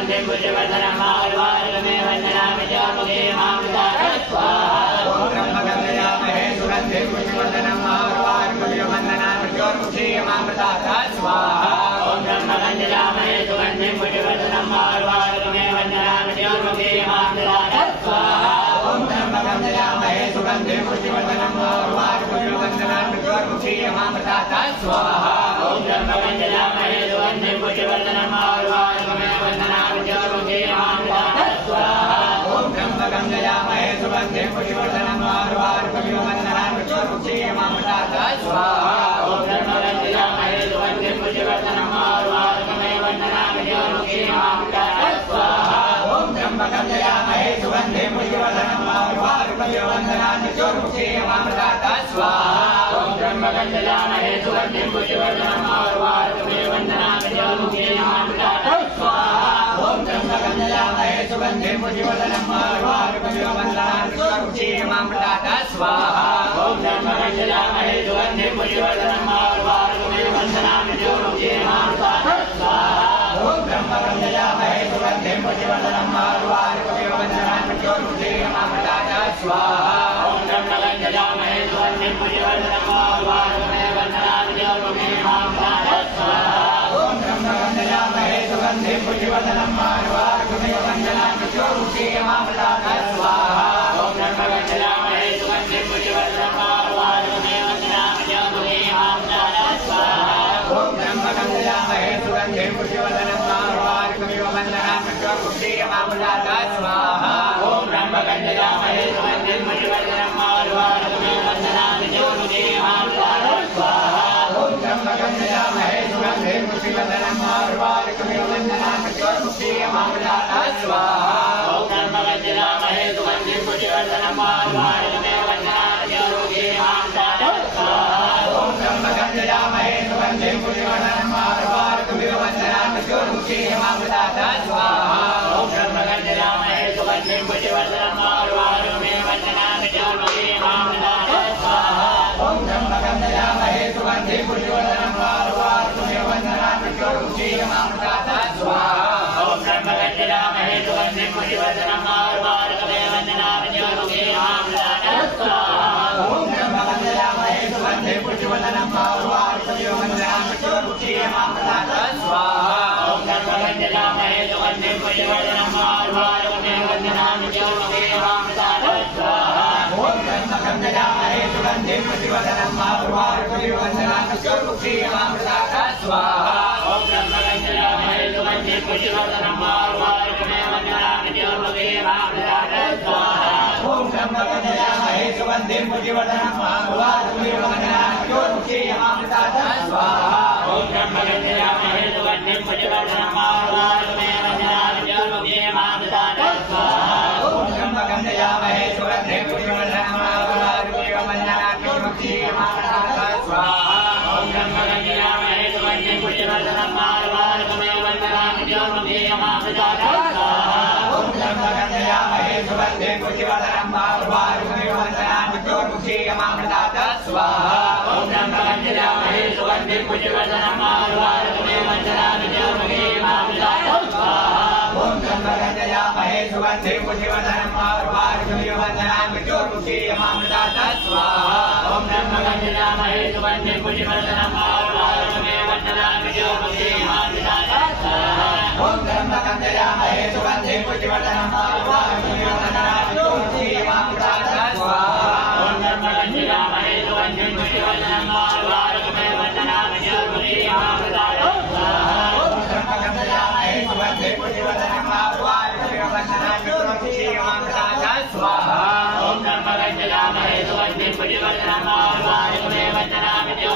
सुगंधि पुष्पवर्धनम् आयुर्वारुकमे वन्दनामि ज्योर्मुखे मामृतात् स्वाहा ॐ ब्रह्मगन्धयामहे सुगन्धि पुष्पवर्धनम् आयुर्वारुकमे वन्दनामि ज्योर्मुखे मामृतात् स्वाहा ॐ ब्रह्मगन्धयामहे सुगन्धि पुष्पवर्धनम् आयुर्वारुकमे वन्दनामि ज्योर्मुखे मामृतात् स्वाहा ॐ ब्रह्मगन्धयामहे सुगन्धि पुष्पवर्धनम् आयुर्वारुकमे वन्दनामि ज्योर्मुखे मामृतात् स्वाहा ॐ ब्रह्मगन्धयामहे सुगन्धि पुष्पवर्धनम् आयुर्वारुकमे वन्दनामि ज्योर्मुखे मामृतात् स्वाहा ॐ ब्रह्मगन्धयामहे सुगन्धि पुष्पवर्धनम् आयुर्वारुकमे वन्दनामि ज्योर्मुखे मामृतात् स्वाहा ॐ ब्रह्मगन्धयामहे सुगन्धि पुष्पवर्धनम् आयुर्वारुकमे वन्दनामि ज्योर्मुखे मामृतात् स्वाहा ॐ ब्रह्मगन्धयामहे सुगन्धि पुष्पवर्धनम् आयुर्वारुकमे वन्दनामि ज्योर्मुखे मामृतात् स्वाहा ॐ ब्रह्मगन्धयामहे सुगन्धि पुष्पवर्धनम् आयुर्वारुकमे वन्दनामि ज्योर्मुखे मामृतात् स्वाहा ॐ ब्रह्मगन्धयामहे सुगन्धि पुष्पवर्धनम् आयुर्वारुकमे वन्दनामि ज्योर्मुखे मामृतात् स्वाहा ॐ ब्रह्मगन्धयामहे सुगन्धि पुष्पवर्धनम् आयुर्वारुकमे वन्दनामि ज्योर्मुखे मामृतात् स्वाहा ॐ ब्रह्मगन्धयामहे सुगन्धि पुष्पवर्धनम् आयुर्वारुकमे वन्दनामि ज्योर्मुखे मामृतात् स्वाहा ॐ ब्रह्मगन्धयामहे सुगन्धि पुष्पवर्धनम् आयुर्वारुकमे वन्दनामि ज्योर्मुखे मामृतात् स्वाहा ॐ ब्रह्मगन्धयामहे सुगन्धि पुष्पवर्धनम् आयुर्वारुकमे वन्दनामि ज्योर्मुखे मामृतात् स्वाहा ॐ ब्रह्मगन्धयामहे सुगन्धि पुष्पवर्धनम् आयुर्वारुकमे वन्दनामि ज्योर्मुखे मामृतात् स्वाहा ॐ ब्रह्मगन्धयामहे सुगन्धि पुष्पवर्धनम् आयुर्वारुकमे वन्दनामि ज्योर्मुखे मामृतात् स्वाहा ॐ ब्रह्मगन्धयामहे सुगन्धि पुष्पवर्धनम् आयुर्वारुकमे वन्दनामि ज्योर्मुखे मामृतात् स्वाहा ॐ ब्रह्मगन्धयामहे सुगन्धि पुष्पवर्धनम् आयुर्वारुकमे वन्दनामि ज्योर्मुखे मामृतात् स्वाहा ॐ ब्रह्मगन्धयामहे सुगन्धि पुष्पवर्धनम् आयुर्वारुकमे वन्दनामि ज्योर्मुखे मामृतात् स्वाहा ॐ ब्रह्मगन्धयामहे सुगन्धि पुष्पवर्धनम् आयुर्वारुकमे वन्दनामि ज्योर्मुखे मामृतात् स्वाहा ॐ ब्रह्मगन्धयामहे सुगन्धि पुष्पवर्धनम् आयुर्वारुकमे वन्दनामि ज्योर्मुखे मामृतात् स्वाहा ॐ ब्रह्मगन्धयामहे सुगन्धि पुष्पवर्धनम् आयुर्वारुकमे वन्दनामि ज्योर्मुखे मामृतात् स्वाहा ॐ ब्रह्मगन्धयामहे सुगन्धि पुष्पवर्धनम् आयुर्वारुकमे वन्दनामि ज्योर्मुखे मामृतात् स्वाहा ॐ ब्रह्मगन्धयामहे सुगन्धि पुष्पवर्धनम् आयुर्वारुकमे वन्दनामि ज्योर्मुखे मामृतात् स्वाहा ॐ ब्रह्मगन्धयामहे सुगन्धि पुष्पवर्धनम् आयुर्वारुकमे वन्दनामि ज्योर्मुखे मामृतात् स्वाहा ॐ ब्रह्मगन्धयामहे सुगन्धि पुष्पवर्धनम् आयुर्वारुकमे वन्दनामि ज्योर्मुखे मामृतात् स्वाहा ॐ ब्रह्मगन्धयामहे सुगन्धि पुष्पवर्धनम् आयुर्वारुकमे वन्दनामि ज्योर्मुखे मामृतात् स्वाहा ॐ ब्रह्मगन्धयामहे सुगन्धि पुष्पवर्धनम् आयुर्वारुकमे वन्दनामि ज्योर्मुखे मामृतात् स्वाहा ॐ ब्रह्मगन्धयामहे सुगन्धि पुष्पवर्धनम् आयुर्वारुकमे वन्दनामि ज्योर्मुखे मामृतात् स्वाहा ॐ ब्रह्मगन्धयामहे सुगन्धि पुष्पवर्धनम् आयुर्वारुकमे वन्दनामि ज्योर्मुखे मामृतात् स्वाहा ॐ ब्रह्मगन्धयामहे सुगन्धि पुष्पवर्धनम् आयुर्वारुकमे वन्दनामि ज्योर्मुखे मामृतात् स्वाहा ॐ ब्रह्मगन्धयामहे सुगन्धि पुष्पवर्धनम् आयुर्वारुकमे वन्दनामि ज्योर्मुखे मामृतात् स्वाहा ॐ ब्रह्मगन्धयामहे सुगन्धि पुष्पवर्धनम् आयुर्वारुकमे वन्दनामि ज्योर्मुखे मामृतात् स्वाहा ॐ ब्रह्मगन्धयामहे सुगन्धि पुष्पवर्धनम् आयुर्वारुकमे वन्दनामि ज्योर्मुखे मामृतात् स्वाहा ॐ ब्रह्मगन्धयामहे सुगन्धि पुष्पवर्धनम् आयुर्वारुकमे वन्दनामि ज्योर्मुखे मामृतात् स्वाहा ॐ ब्रह्मगन्धयामहे सुगन्धि पुष्पवर्धनम् आयुर्वारुकमे